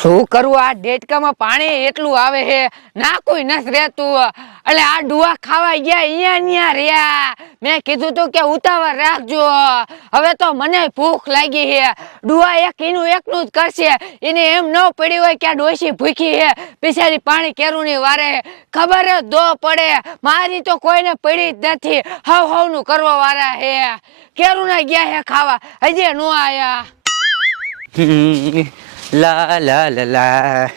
શું કરવું આ ડેટકામાં પાણી એટલું આવે છે. ના કોઈ નસ રહેતું. એટલે આ ડુઆ ખાવા ગયા અહીંયા અહીંયા રહ્યા. મેં કીધું તું કે ઉતાવળ રાખજો. હવે તો મને ભૂખ લાગી છે. ડુઆ એક એનું એકનું જ કરશે. એને એમ ન પડી હોય કે આ ડોશી ભૂખી છે. બિચારી પાણી કેરું ની વારે ખબર જ દો પડે. મારી તો કોઈને પડી જ નથી. હવ હવનું કરવા વાળા હે કેરું ના ગયા હે ખાવા. હજી નો આયા. લા લા લા લા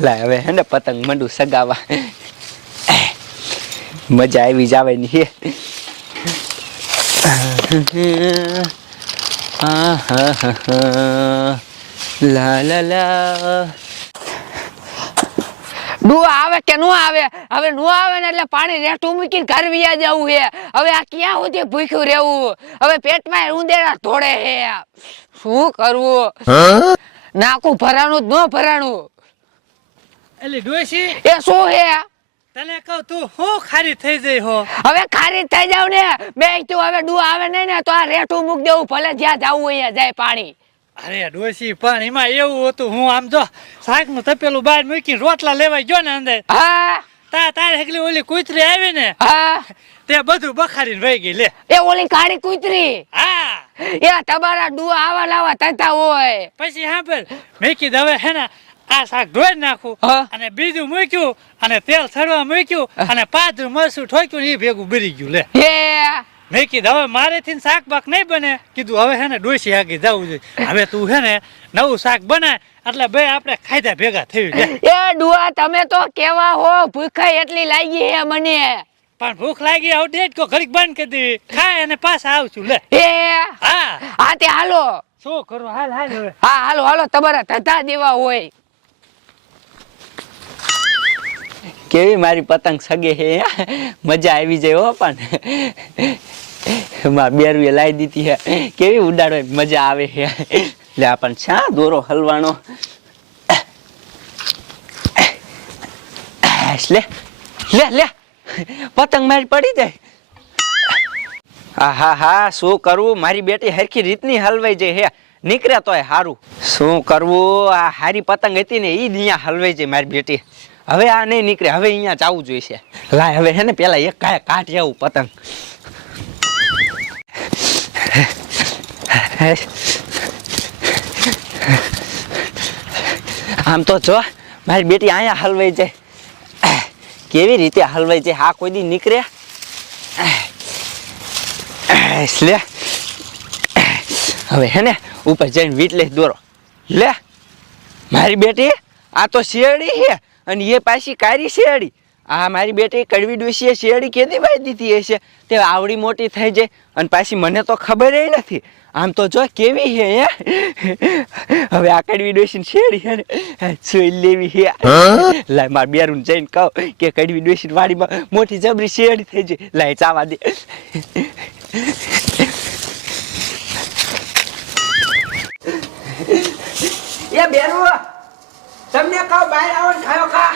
લા હવે હે ને પતંગ મંડું સગાવા. મજા આવી જાવે ની હે. આ હા હા હા લા લા લા. ડુઆ આવે કે નો આવે? હવે નો આવે ને એટલે પાણી રેઠું મૂકીને ઘર વિયા જવું છે હવે આ ક્યાં સુધી ભૂખ્યું રહેવું? હવે પેટમાં ઉંદેડા ધોડે છે શું કરવું? નાકું ભરાણું જ ન ભરાણું. એલી ડોશી એ શું હે? તને કહું તું હું ખારી થઈ જઈ હો? હવે ખારી થઈ જાવ ને. મેં તું હવે ડુઆ આવે નહીં ને તો આ રેઠું મૂક દેવું ભલે જ્યાં જવું અહીંયા જાય પાણી. અરે ડોશી પણ એમાં એવું હતું હું આમ જો શાકનું તપેલું બહાર મૂકી રોટલા લેવા ગયો ને અંદર. હા. તા તારે હગલી ઓલી કૂતરી આવી ને? હા. તે બધું બખાડીને વહી ગઈ લે. એ ઓલી કાળી કૂતરી. હા. એ તમારા ડુઆ આવા લાવા થતા હોય. પછી સાંભળ મેં કીધું હવે હે ને આ શાક ધોઈ નાખું અને બીજું મૂક્યું અને તેલ સડવા મૂક્યું અને પાદરું મરસું ઠોક્યું ને એ ભેગું બરી ગયું લે. મેં કીધું હવે મારેથી શાક બાક નહીં બને. કીધું હવે હે ને ડોસી આગળ જવું જોઈએ. હવે તું હે ને નવું શાક બનાય એટલે બે આપણે ખાધા ભેગા થયું એ ડુઆ તમે તો કેવા હો ભૂખાઈ એટલી લાગી હે મને. પણ ભૂખ લાગી આવું ડેટ કો ઘડીક બંધ કરી દેવી. ખાય અને પાછા આવશું લે. એ હા. હા તે હાલો. શું કરું? હાલ હાલ હવે. હા હાલો હાલો તમારા ધંધા દેવા હોય. કેવી મારી પતંગ સગે હે? મજા આવી જાય હો પણ. માં બેરવી લાવી દીધી હે. કેવી ઉડાડો મજા આવે હે. લે પણ શા દોરો હલવાનો. લે લે લે, પતંગ મારી પડી જાય. હા હા, શું કરવું? મારી બેટી હરખી રીતની હલવાઈ જાય હે. નીકળે તોય હારું. શું કરવું? આ હારી પતંગ હતી ને એ જ અહીંયા હલવાઈ જાય મારી બેટી. હવે આ નહીં નીકળે, હવે અહીંયા જવું જોઈશે. લાય, હવે હે ને, પેલા એક કાંઈ કાઢ આવું પતંગ. આમ તો જો, મારી બેટી અહીંયા હલવાઈ જાય. કેવી રીતે હલવાઈ જાય? હા, કોઈ દી નીકળે. લે. હવે હે ને, ઉપર જઈને વીટ લઈ દોરો. લે. મારી બેટી, આ તો શિયાળી છે અને એ પાછી કારી શિયાળી આ મારી બેટી કડવી ડોસીએ શિયાળી કેદી વાઈ દીધી હશે? તે આવડી મોટી થઈ જાય અને પાછી મને તો ખબર નથી. આમ તો જો કેવી છે હે? હવે આ કડવી ડોશી શિયાળી છે ને લેવી છે લાય માર બેરું જઈને કહો કે કડવી ડોસી વાડીમાં મોટી જબરી શિયાળી થઈ જાય. લાય ચાવા દે. એ બેરું તમને કહો બહાર આવો ને ખાયો ખા.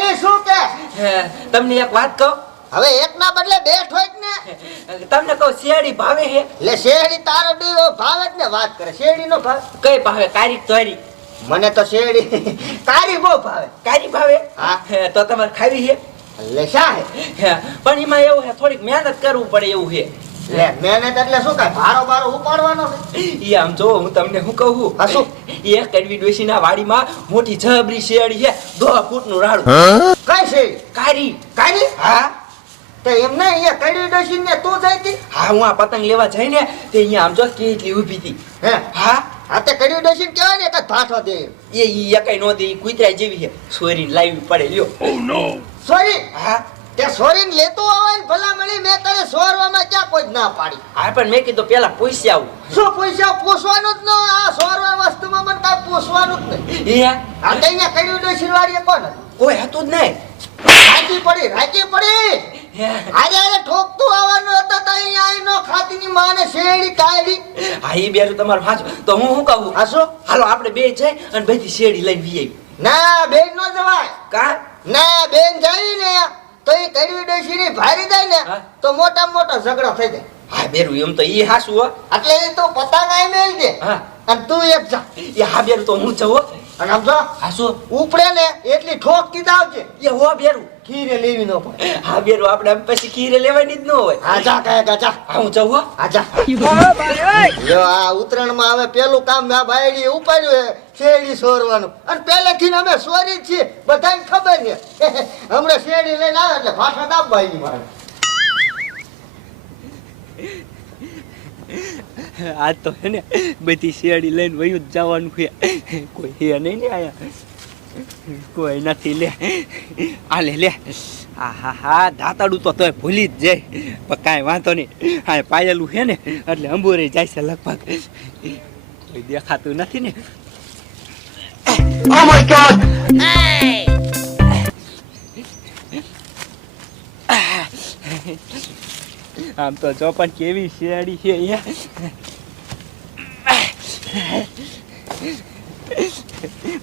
લે શું કે? તમને એક વાત કહું? હવે એક ના બદલે બે ઠોક ને? તમને કહું શેરડી ભાવે છે એટલે શેરડી તારો ડીરો ભાવે જ ને? વાત કરે શેરડી નો ભાવ? કઈ ભાવે? કારી તોરી મને તો શેરડી કારી બહુ ભાવે. કારી ભાવે? હા. તો તમારે ખાવી છે એટલે શા હે પણ એમાં એવું છે થોડીક મહેનત કરવું પડે એવું છે લે મહેનત એટલે શું કાય ભારો ભારો ઉપાડવાનો છે. ઈ આમ જો હું તમને શું કહું? હા, શું? એ કડવી ડોશીના વાડીમાં મોટી જબરી શેરડી છે દો ફૂટનું રાડું. કઈ શેરડી? કારી. હા તો એમને અહીંયા કડી ડોસી ને તું જઈ હતી હા હું આ પતંગ લેવા જઈને તે અહીંયા આમ જો કેટલી ઊભી હતી હે હા? આ તે કડી ડોસી ને કહેવાય ને જ ભાઠો દે. એ ઈ એકાઈ નો દે ઈ કુતરા જેવી છે. સોરી લાવી પડે લ્યો. સોરી? હા? તે સોરીને લેતો આવે ને ભલા મળી મેં તને સોરવામાં ક્યાં કોઈ જ ના પાડી. હા પણ મેં કીધું પેલા પૂછી આવું. શું પૈસા પૂછવાનું જ ન આ સોરવા વસ્તુમાં મને કાંઈ પૂછવાનું જ નહીં. એ આ તો અહીંયા કડી ડોસી વાળીએ કોણ કોઈ હતું જ નહીં. રાજી પડી રાજી પડી. આજે આજે ઠોકતું આવવાનું હતા તો અહીંયા આઈનો ખાતીની માને શેડી કાઢી. હા એ બેરું તમારું હાચું. તો હું શું કહું? હાસો હાલો આપણે બે છે અને બધી શેડી લઈને વી આવી ના બેન નો જવાય. કા? ના બેન જાય ને. તો એ કડવી ડોશીની ભારી જાય ને તો મોટા મોટા ઝઘડો થઈ જાય. હા બેરું એમ તો ઈ હાસું હો. એટલે એ તો પતંગ આઈ મેલ દે. હા. અને તું એક જા. એ હા બેરું તો હું જવો અને આમ જો હાસું ઉપડે ને એટલી ઠોક કીધા આવજે. એ હો બેરું. ખીરે લેવી ન પડે. હા બેરું આપણે આમ પછી ખીરે લેવાની જ ન હોય. હા જા કહે જા હા હું જઉં હો. હા જા. ભાઈ. જો આ ઉત્તરાયણમાં હવે પેલું કામ મે બાયડી ઉપાડ્યું હે શેરડી સોરવાનું. અને પહેલેથી અમે સોરી જ છીએ બધાને ખબર છે. હમણાં શેરડી લઈને આવે એટલે ભાષા દાબવાની મારે. આજ તો હે ને બધી શેરડી લઈને વયું જ જવાનું છે. કોઈ હે નહીં ને આયા. કોઈ નથી લે. આ લે લે. આ હા હા દાતાડું તો તોય ભૂલી જ જાય. પણ કાંઈ વાંધો નહીં. હા પાયેલું છે ને એટલે અંબુરે જાય છે લગભગ. કોઈ દેખાતું નથી ને. આમ તો જો પણ કેવી શેરડી છે અહીંયા.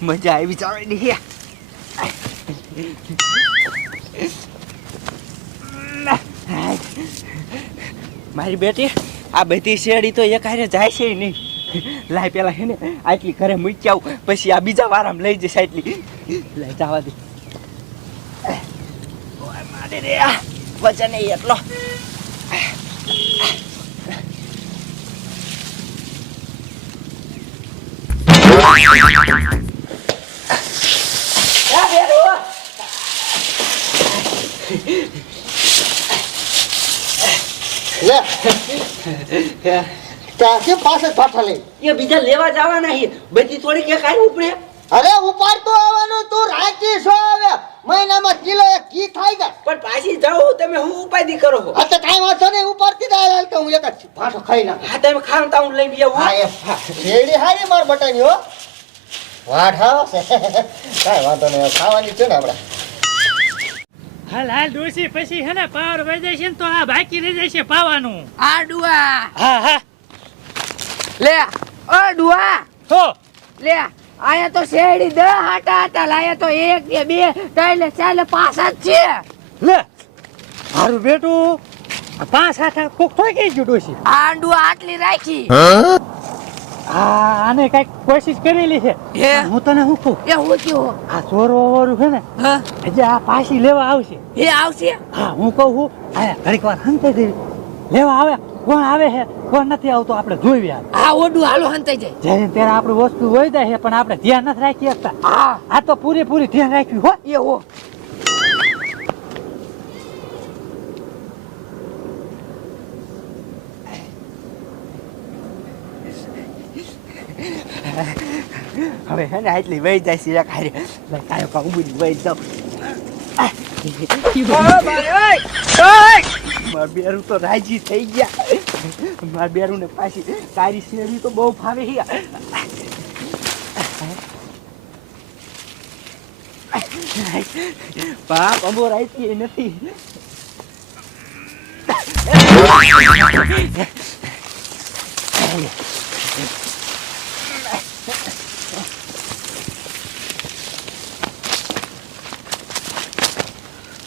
મજા આવી જવાની છે. મારી બેટી, આ બધી શેરડી તો એક હારે જાય છે નહીં. લાય પેલા છે આટલી ઘરે મૂકી આવું, પછી આ બીજા વારામાં લઈ જશે આટલી. લઈ જવા દે. મારે રે વજન એટલો આ બેરું લે. ત્યાં પાસે પાછા લઈ? એ બીજા લેવા જવાના છે બધી થોડી એક હારે ઉપડે. અરે આવવાનું તું રાખી છો આવે મહિનામાં કિલો એક ઘી ખાઈ પણ પાછી જાઓ તમે હું ઉપાધિ કરો છો હા તો કાંઈ વાંધો નહીં ઉપાડતી હાલ તો હું એક જ પાછો ખાઈ નાખ. હા તમે ખાવ તો હું લઈ આવું હા. એ શેરડી હારી માર બટાની હો. વાઢ છે કાંઈ વાંધો નહીં ખાવાની છે ને આપણે. હાલ હાલ ડોસી પછી હે ને પાવર વહી જાય છે ને તો આ બાકી રહી જાય છે પાવાનું. આ ડુઆ. હા હા. લે ઓ ડુઆ. હો. લે આયા તો શેરડી દહ હાટા હતા લાયા તો એક બે બે ત્રણ ચાલે ચાર પાંચ જ છે. લે મારું બેટું. આ પાંચ આઠ આઠ કોક થઈ ગઈ ગયું ડોસી આ ડુઆ આટલી રાખી. આ આને કંઈક કોશિશ કરેલી છે. હે? હું તને શું કહું? એ હું થયું આ ચોરો વાળું છે ને હા. આ પાછી લેવા આવશે. એ આવશે? હા હું કહું છું આયા ઘડીક વાર હંતાઈ દેવી લેવા આવે કોણ આવે છે? કોણ નથી આવતો આપણે જોઈ આ ઓડું હાલો હંતાઈ જાય. જ્યારે ત્યારે આપણી વસ્તુ હોય જાય છે પણ આપણે ધ્યાન નથી રાખી શકતા. આ તો પૂરેપૂરી ધ્યાન રાખ્યું હો. એ હો. હવે હે ને આટલી વહી જાય હારે. લઈ કાયો કા ઉબડી વહી જાવ માર બેરું તો રાજી થઈ ગયા. માર બેરું ને પાછી તારી શેરડી તો બહુ ફાવે બાપ અંબો રાઈ નથી.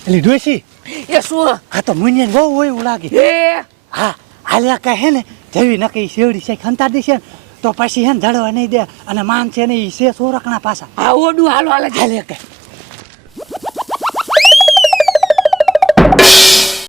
એટલે ડોસી એ શું? આ તો મુનિયન બહુ હોય એવું લાગે. એ? હા હાલ્યા કહે ને જેવી નકઈ શેવડી છે ખંતા દેશે તો પછી હે ને જડવા નહીં દે અને માન છે ને એ છે સોરકના પાછા. આ ઓડું હાલો હાલે. હાલ્યા કહે